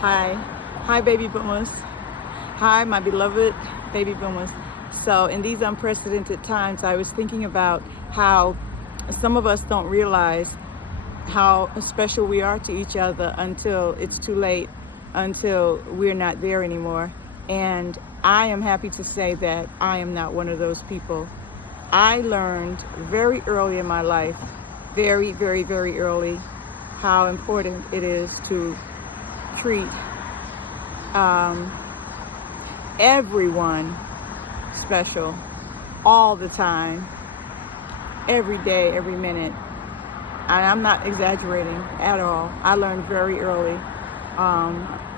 Hi. Hi, baby boomers. Hi, my beloved baby boomers. So in these unprecedented times, I was thinking about how some of us don't realize how special we are to each other until it's too late, until we're not there anymore. And I am happy to say that I am not one of those people. I learned very early in my life, very, very, very early, how important it is to treat everyone special all the time, every day, every minute. And I'm not exaggerating at all. I learned very early.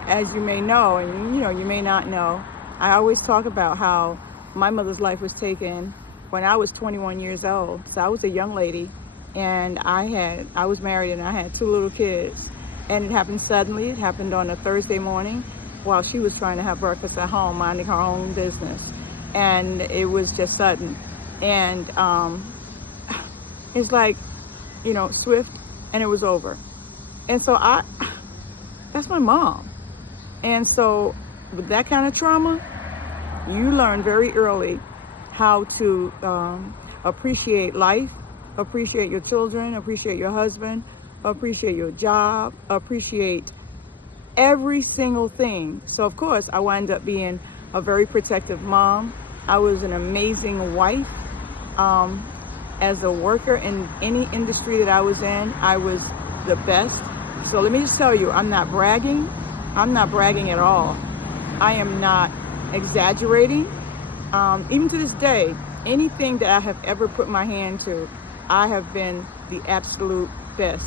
As you may know, and you may not know, I always talk about how my mother's life was taken when I was 21 years old. So I was a young lady, and I was married, and I had two little kids. And it happened suddenly. It happened on a Thursday morning while she was trying to have breakfast at home, minding her own business. And it was just sudden. And it's like, swift, and it was over. And so that's my mom. And so with that kind of trauma, you learn very early how to appreciate life, appreciate your children, appreciate your husband, appreciate your job, appreciate every single thing. So of course, I wound up being a very protective mom. I was an amazing wife. As a worker in any industry that I was in, I was the best. So let me just tell you, I'm not bragging. I'm not bragging at all. I am not exaggerating. Even to this day, anything that I have ever put my hand to, I have been the absolute best.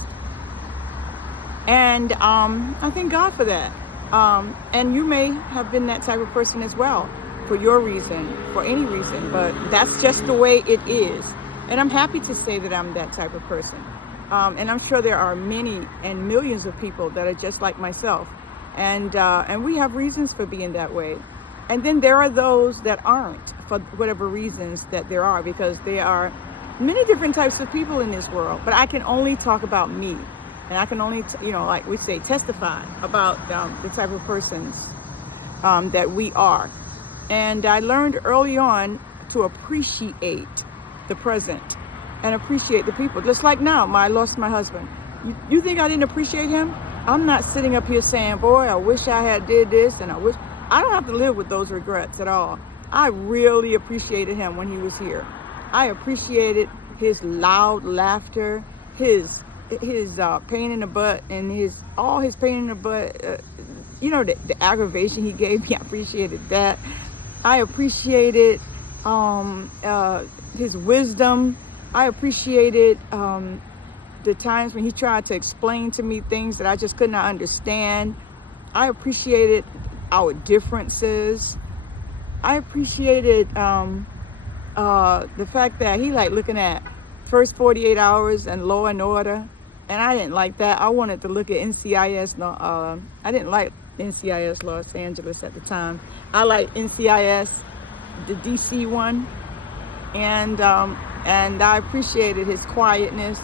And I thank God for that. And you may have been that type of person as well, for your reason, for any reason, but that's just the way it is. And I'm happy to say that I'm that type of person. And I'm sure there are many and millions of people that are just like myself. And we have reasons for being that way. And then there are those that aren't, for whatever reasons that there are, because there are many different types of people in this world. But I can only talk about me. And I can only, like we say, testify about the type of persons that we are. And I learned early on to appreciate the present and appreciate the people. Just like now, I lost my husband. You think I didn't appreciate him? I'm not sitting up here saying, boy, I wish I had did this, and I don't have to live with those regrets at all. I really appreciated him when he was here. I appreciated his loud laughter, his pain in the butt, and all his pain in the butt, the aggravation he gave me. I appreciated that. I appreciated his wisdom. I appreciated the times when he tried to explain to me things that I just could not understand. I appreciated our differences. I appreciated the fact that he liked looking at First 48 Hours and Law and Order. And I didn't like that. I wanted to look at NCIS. I didn't like NCIS Los Angeles at the time. I liked NCIS, the DC one. And I appreciated his quietness.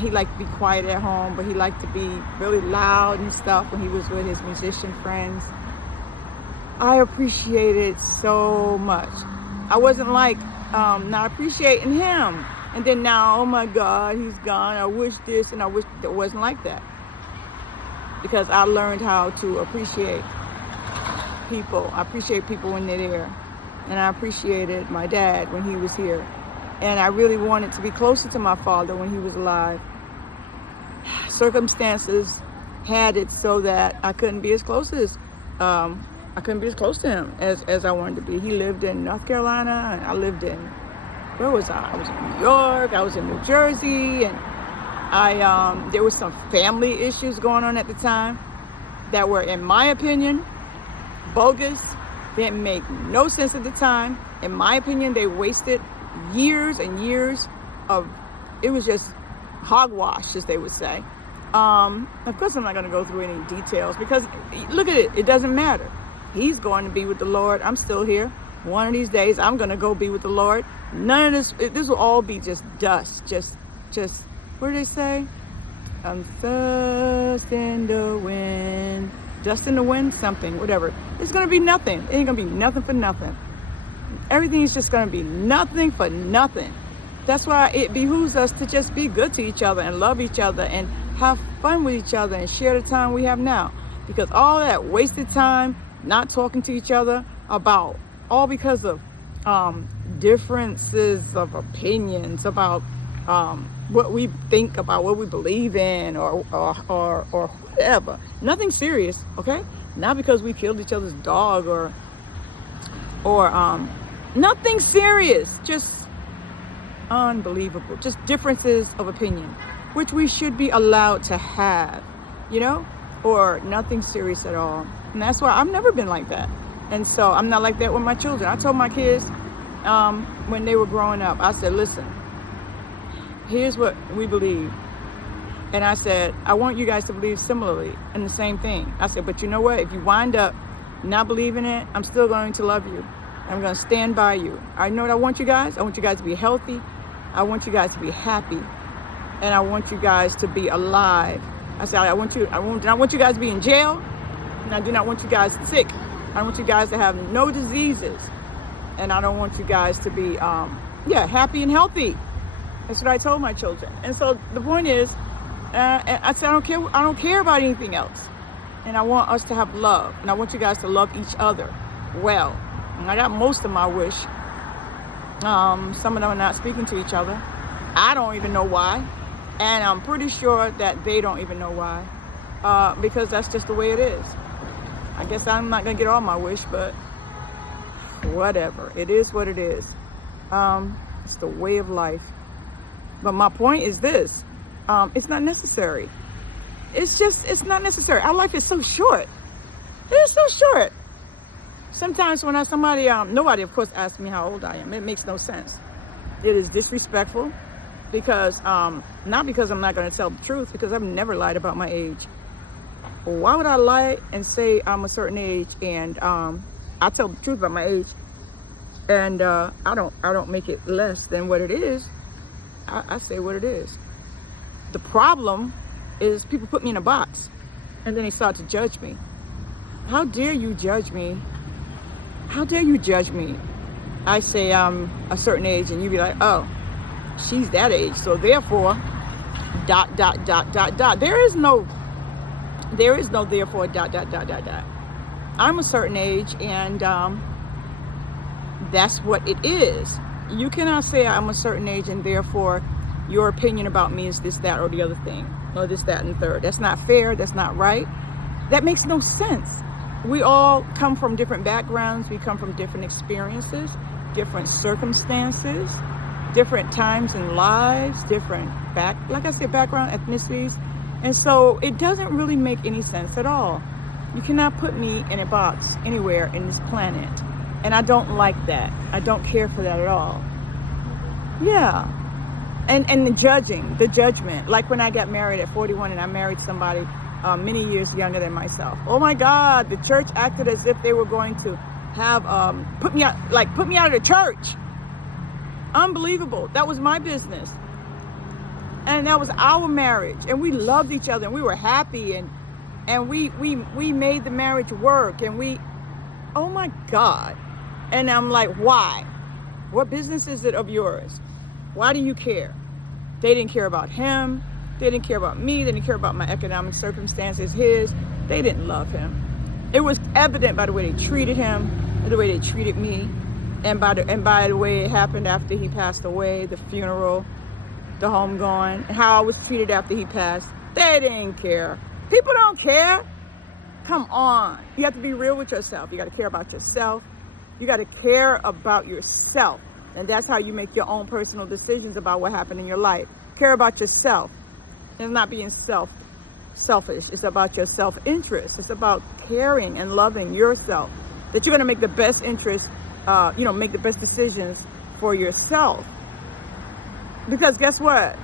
He liked to be quiet at home, but he liked to be really loud and stuff when he was with his musician friends. I appreciated so much. I wasn't like not appreciating him. And then now, oh my God, he's gone. I wish this, and I wish it wasn't like that. Because I learned how to appreciate people. I appreciate people when they're there. And I appreciated my dad when he was here. And I really wanted to be closer to my father when he was alive. Circumstances had it so that I couldn't be as close to him as I wanted to be. He lived in North Carolina, and I lived in, where was I? I was in New York, I was in New Jersey, and there was some family issues going on at the time that were, in my opinion, bogus. Didn't make no sense at the time. In my opinion, they wasted years and years it was just hogwash, as they would say. Of course, I'm not going to go through any details because, look at it, it doesn't matter. He's going to be with the Lord. I'm still here. One of these days, I'm going to go be with the Lord. None of this will all be just dust. Just what do they say? Dust in the wind. Dust in the wind, something, whatever. It's going to be nothing. It ain't going to be nothing for nothing. Everything is just going to be nothing for nothing. That's why it behooves us to just be good to each other and love each other and have fun with each other and share the time we have now. Because all that wasted time, not talking to each other about, all because of differences of opinions about what we think about, what we believe in, or whatever. Nothing serious, okay? Not because we killed each other's dog or nothing serious. Just unbelievable. Just differences of opinion, which we should be allowed to have, you know, or nothing serious at all. And that's why I've never been like that. And so I'm not like that with my children. I told my kids when they were growing up, I said, listen, here's what we believe. And I said, I want you guys to believe similarly in the same thing. I said, but you know what? If you wind up not believing it, I'm still going to love you. I'm going to stand by you. I know what I want you guys. I want you guys to be healthy. I want you guys to be happy. And I want you guys to be alive. I said, I want you guys to be in jail. And I do not want you guys sick. I want you guys to have no diseases. And I don't want you guys to be, happy and healthy. That's what I told my children. And so the point is, I said, I don't care about anything else. And I want us to have love. And I want you guys to love each other well. And I got most of my wish. Some of them are not speaking to each other. I don't even know why. And I'm pretty sure that they don't even know why. Because that's just the way it is. I guess I'm not going to get all my wish, but whatever. It is what it is. It's the way of life. But my point is this. It's not necessary. It's not necessary. Our life is so short. It is so short. Sometimes when nobody of course asks me how old I am. It makes no sense. It is disrespectful because, not because I'm not going to tell the truth, because I've never lied about my age. Why would I lie and say I'm a certain age and I tell the truth about my age and I don't make it less than what it is. I say what it is. The problem is people put me in a box and then they start to judge me. How dare you judge me? How dare you judge me? I say I'm a certain age and you be like, oh, she's that age. So therefore, ... There is no therefore ... I'm a certain age and that's what it is. You cannot say I'm a certain age and therefore your opinion about me is this, that, or the other thing, or this, that, and third. That's not fair. That's not right. That makes no sense. We all come from different backgrounds. We come from different experiences, different circumstances, different times in lives, different background, ethnicities. And so it doesn't really make any sense at all. You cannot put me in a box anywhere in this planet. And I don't like that. I don't care for that at all. Yeah. And the judgment. Like when I got married at 41 and I married somebody many years younger than myself. Oh my God, the church acted as if they were going to have, put me out of the church. Unbelievable. That was my business. And that was our marriage. And we loved each other and we were happy and we made the marriage work and oh my God. And I'm like, why? What business is it of yours? Why do you care? They didn't care about him. They didn't care about me. They didn't care about my economic circumstances, his. They didn't love him. It was evident by the way they treated him, the way they treated me, and by the way it happened after he passed away, the funeral, the homegoing, and how I was treated after he passed. They didn't care. People don't care. Come on. You have to be real with yourself. You got to care about yourself. You got to care about yourself. And that's how you make your own personal decisions about what happened in your life. Care about yourself. It's not being selfish. It's about your self-interest. It's about caring and loving yourself. That you're going to make the best interest, make the best decisions for yourself. Because guess what?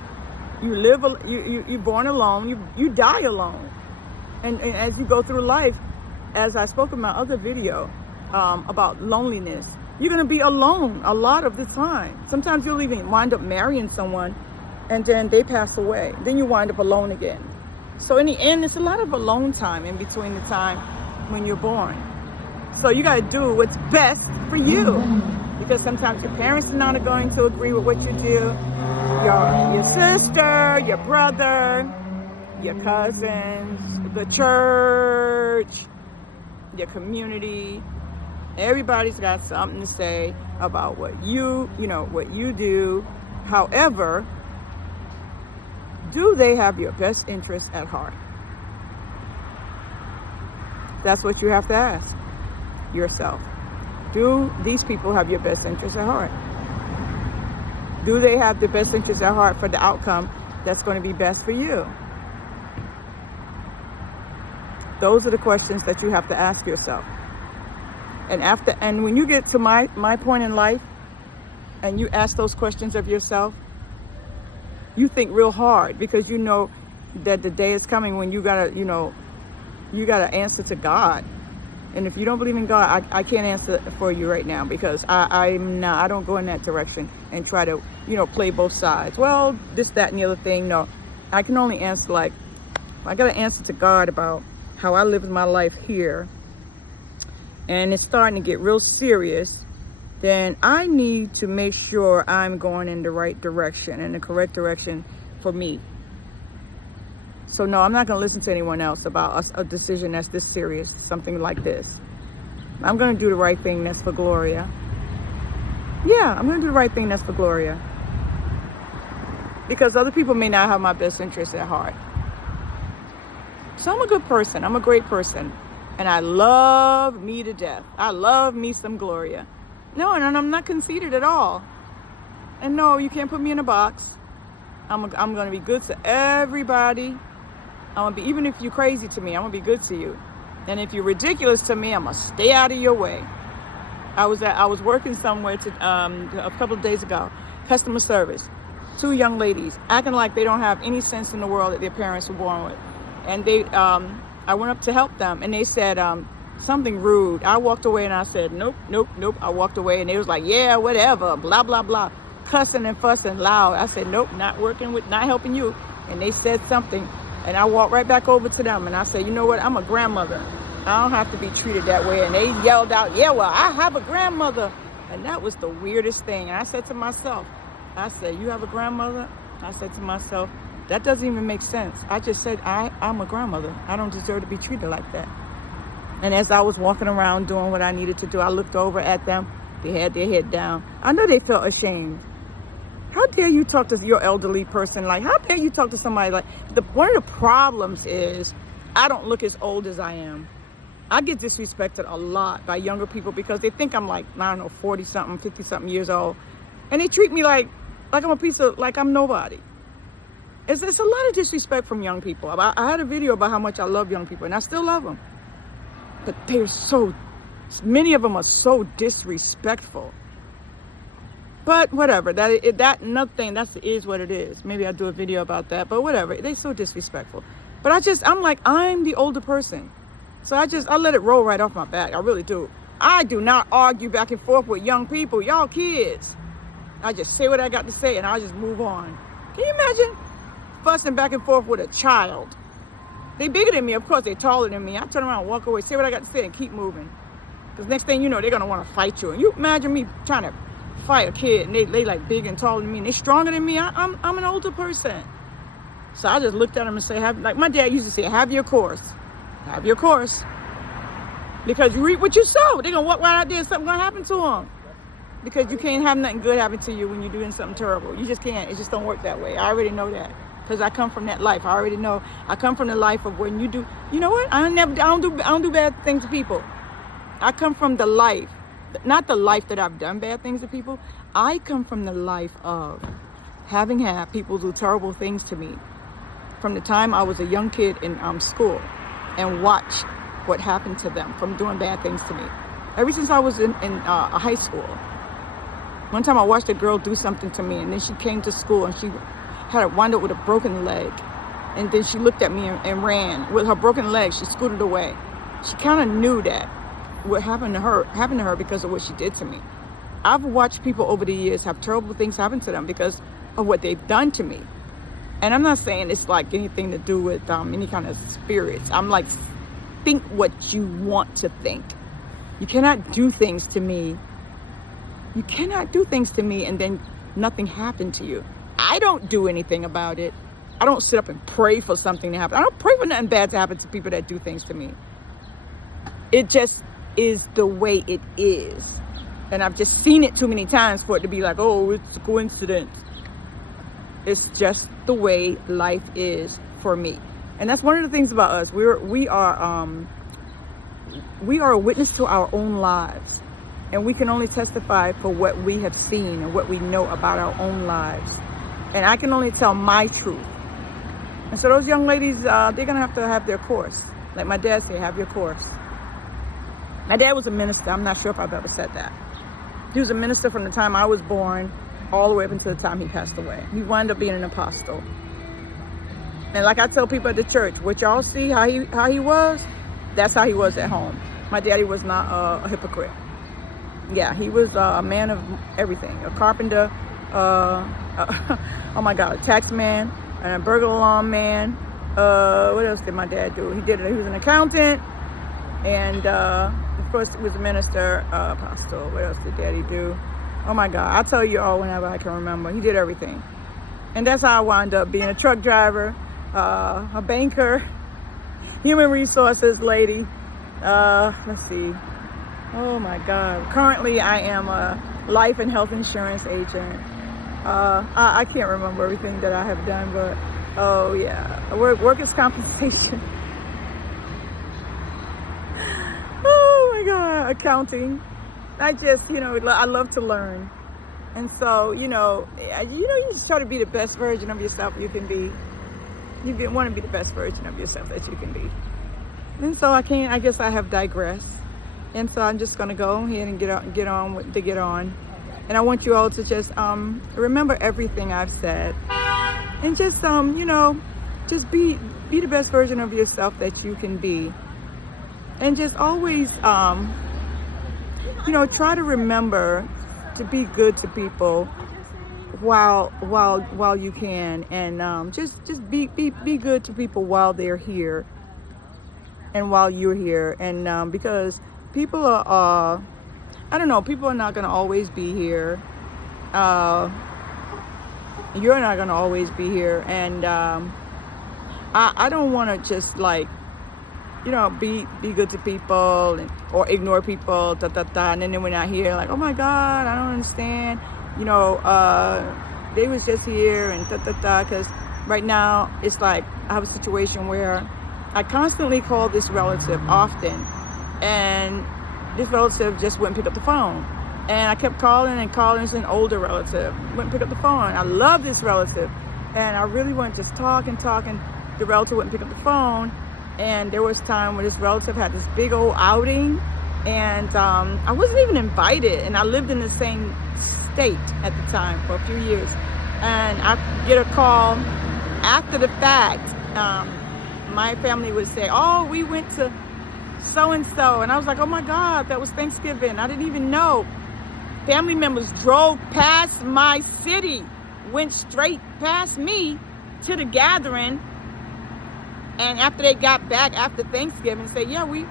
You're born alone. You die alone. And as you go through life, as I spoke in my other video about loneliness, you're going to be alone a lot of the time. Sometimes you'll even wind up marrying someone and then they pass away. Then you wind up alone again. So in the end, it's a lot of alone time in between the time when you're born. So you got to do what's best for you, because sometimes your parents are not going to agree with what you do. Your sister, your brother, your cousins, the church, your community. Everybody's got something to say about what you do. However, do they have your best interest at heart? That's what you have to ask yourself. Do these people have your best interest at heart? Do they have the best interest at heart for the outcome that's going to be best for you? Those are the questions that you have to ask yourself. And when you get to my point in life and you ask those questions of yourself, you think real hard, because you know that the day is coming when you gotta answer to God. And if you don't believe in God, I can't answer for you right now, because I don't go in that direction and try to, play both sides. Well, this, that, and the other thing. No, I can only answer I got to answer to God about how I live my life here. And it's starting to get real serious. Then I need to make sure I'm going in the right direction, and the correct direction for me. So no, I'm not going to listen to anyone else about a decision that's this serious, something like this. I'm going to do the right thing that's for Gloria. Yeah, I'm going to do the right thing that's for Gloria. Because other people may not have my best interest at heart. So I'm a good person. I'm a great person. And I love me to death. I love me some Gloria. No, and I'm not conceited at all. And no, you can't put me in a box. I'm going to be good to everybody. Even if you're crazy to me, I'm going to be good to you. And if you're ridiculous to me, I'm going to stay out of your way. I was working somewhere a couple of days ago, customer service. 2 young ladies acting like they don't have any sense in the world that their parents were born with. And I went up to help them, and they said something rude. I walked away and I said, nope. I walked away, and they was like, yeah, whatever, blah, blah, blah. Cussing and fussing loud. I said, nope, not helping you. And they said something, and I walked right back over to them, and I said, you know what, I'm a grandmother. I don't have to be treated that way. And they yelled out, yeah, well, I have a grandmother. And that was the weirdest thing. And I said to myself, you have a grandmother? I said to myself, that doesn't even make sense. I just said, I'm a grandmother. I don't deserve to be treated like that. And as I was walking around doing what I needed to do, I looked over at them. They had their head down. I know they felt ashamed. How dare you talk to your elderly person? How dare you talk to somebody one of the problems is I don't look as old as I am. I get disrespected a lot by younger people because they think I'm 40-something, 50-something years old. And they treat me like I'm I'm nobody. It's a lot of disrespect from young people. I had a video about how much I love young people, and I still love them. But many of them are so disrespectful. But whatever, that is what it is. Maybe I'll do a video about that, but whatever, they're so disrespectful. But I'm the older person. So I let it roll right off my back. I really do. I do not argue back and forth with young people. Y'all kids. I just say what I got to say, and I'll just move on. Can you imagine fussing back and forth with a child? They bigger than me, of course, they taller than me. I turn around, walk away, say what I got to say, and keep moving. Because next thing you know, they're going to want to fight you. And you imagine me trying to fight a kid, and they big and taller than me, and they stronger than me. I'm an older person. So I just looked at them and say, my dad used to say, have your course. Have your course. Because you reap what you sow. They're going to walk right out there and something's going to happen to them. Because you can't have nothing good happen to you when you're doing something terrible. You just can't. It just don't work that way. I already know that. Because I come from that life. I already know. I come from the life of when you do. You know what? I don't do bad things to people. I come from the life. Not the life that I've done bad things to people. I come from the life of having had people do terrible things to me. From the time I was a young kid in school. And watched what happened to them from doing bad things to me. Ever since I was in high school. One time I watched a girl do something to me, and then she came to school and she had wound up with a broken leg. And then she looked at me and ran. With her broken leg, she scooted away. She kind of knew that what happened to her because of what she did to me. I've watched people over the years have terrible things happen to them because of what they've done to me. And I'm not saying it's like anything to do with any kind of spirits. I'm like, think what you want to think. You cannot do things to me. You cannot do things to me and then nothing happened to you. I don't do anything about it. I don't sit up and pray for something to happen. I don't pray for nothing bad to happen to people that do things to me. It just is the way it is. And I've just seen it too many times for it to be like, oh, it's a coincidence. It's just the way life is for me. And that's one of the things about us. We are a witness to our own lives. And we can only testify for what we have seen and what we know about our own lives. And I can only tell my truth. And so those young ladies, they're going to have their course. Like my dad said, have your course. My dad was a minister. I'm not sure if I've ever said that. He was a minister from the time I was born all the way up until the time he passed away. He wound up being an apostle. And like I tell people at the church, what y'all see, how he was, that's how he was at home. My daddy was not a hypocrite. Yeah, he was a man of everything. A carpenter, oh my God, a tax man, and a burglar alarm man. What else did my dad do? He was an accountant, and of course he was a minister, apostle. What else did Daddy do? Oh my God, I'll tell you all whenever I can remember. He did everything. And that's how I wound up being a truck driver, a banker, human resources lady. Let's see. Oh my God. Currently I am a life and health insurance agent. I can't remember everything that I have done, but oh yeah, workers' compensation. Oh my God, accounting. I just, I love to learn. And so, you just try to be the best version of yourself you can be. You want to be the best version of yourself that you can be. And so I guess I have digressed. And so I'm just going to go ahead and get on. And I want you all to just remember everything I've said. And just, just be the best version of yourself that you can be. And just always, try to remember to be good to people while you can. And just be good to people while they're here and while you're here. And because people are, people are not going to always be here. You're not going to always be here. And I don't want to just be good to people or ignore people, and then when I hear like, oh my God, I don't understand, they was just here and because right now it's like I have a situation where I constantly call this relative often, and this relative just wouldn't pick up the phone. And I kept calling and calling. It's an older relative, wouldn't pick up the phone. I love this relative, and I really want to just talk, and the relative wouldn't pick up the phone. And there was time where this relative had this big old outing, and I wasn't even invited, and I lived in the same state at the time for a few years. And I get a call after the fact. My family would say, oh, we went to so-and-so. And I was like, oh my God, that was Thanksgiving. I didn't even know. Family members drove past my city, went straight past me to the gathering. And after they got back after Thanksgiving, said, yeah, we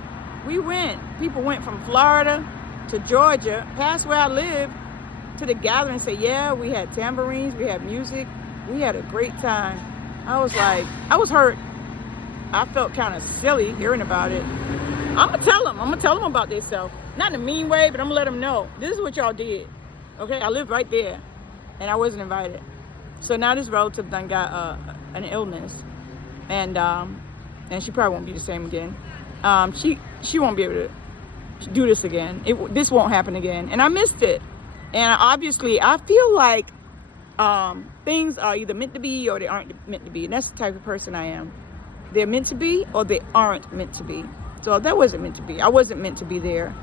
went. People went from Florida to Georgia, past where I live, to the gathering and said, yeah, we had tambourines, we had music, we had a great time. I was hurt. I felt kind of silly hearing about it. I'm going to tell them about themselves. Not in a mean way, but I'm going to let them know. This is what y'all did. Okay, I live right there, and I wasn't invited. So now this relative done got an illness. And she probably won't be the same again. She won't be able to do this again. This won't happen again. And I missed it. And obviously, I feel like things are either meant to be or they aren't meant to be. And that's the type of person I am. They're meant to be or they aren't meant to be. So that wasn't meant to be. I wasn't meant to be there.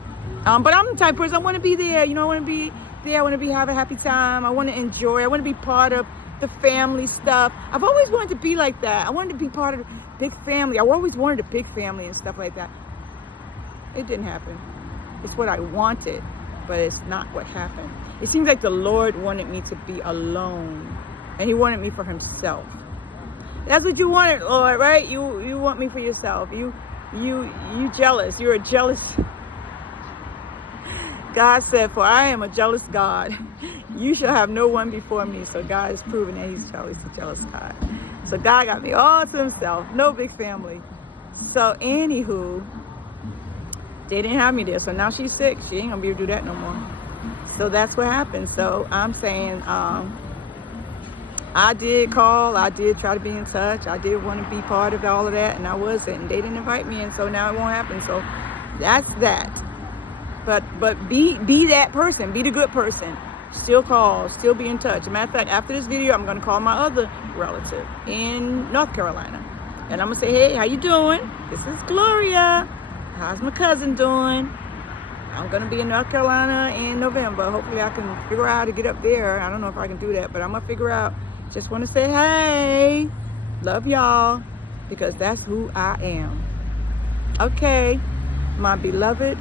But I'm the type of person, I want to be there. I want to be there. I want to have a happy time. I want to enjoy. I want to be part of the family stuff. I've always wanted to be like that. I wanted to be part of the big family. I always wanted a big family and stuff like that. It didn't happen. It's what I wanted, but it's not what happened. It seems like the Lord wanted me to be alone, and he wanted me for himself. That's what you wanted, Lord, right? You want me for yourself. You jealous. You're a jealous. God said, for I am a jealous God. You shall have no one before me. So God is proving that he's jealous, a jealous God. So God got me all to himself. No big family. So anywho, they didn't have me there. So now she's sick. She ain't gonna be able to do that no more. So that's what happened. So I'm saying, I did call. I did try to be in touch. I did want to be part of all of that, and I wasn't. And they didn't invite me, and so now it won't happen. So that's that. But be that person. Be the good person. Still call. Still be in touch. As a matter of fact, after this video, I'm going to call my other relative in North Carolina. And I'm going to say, hey, how you doing? This is Gloria. How's my cousin doing? I'm going to be in North Carolina in November. Hopefully I can figure out how to get up there. I don't know if I can do that, but I'm going to figure out. Just want to say, hey, love y'all, because that's who I am. Okay, my beloved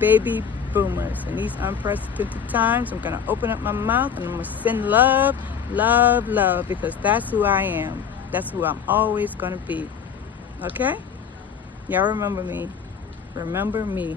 baby boomers. In these unprecedented times, I'm going to open up my mouth and I'm going to send love, love, love, because that's who I am. That's who I'm always going to be. Okay? Y'all remember me. Remember me.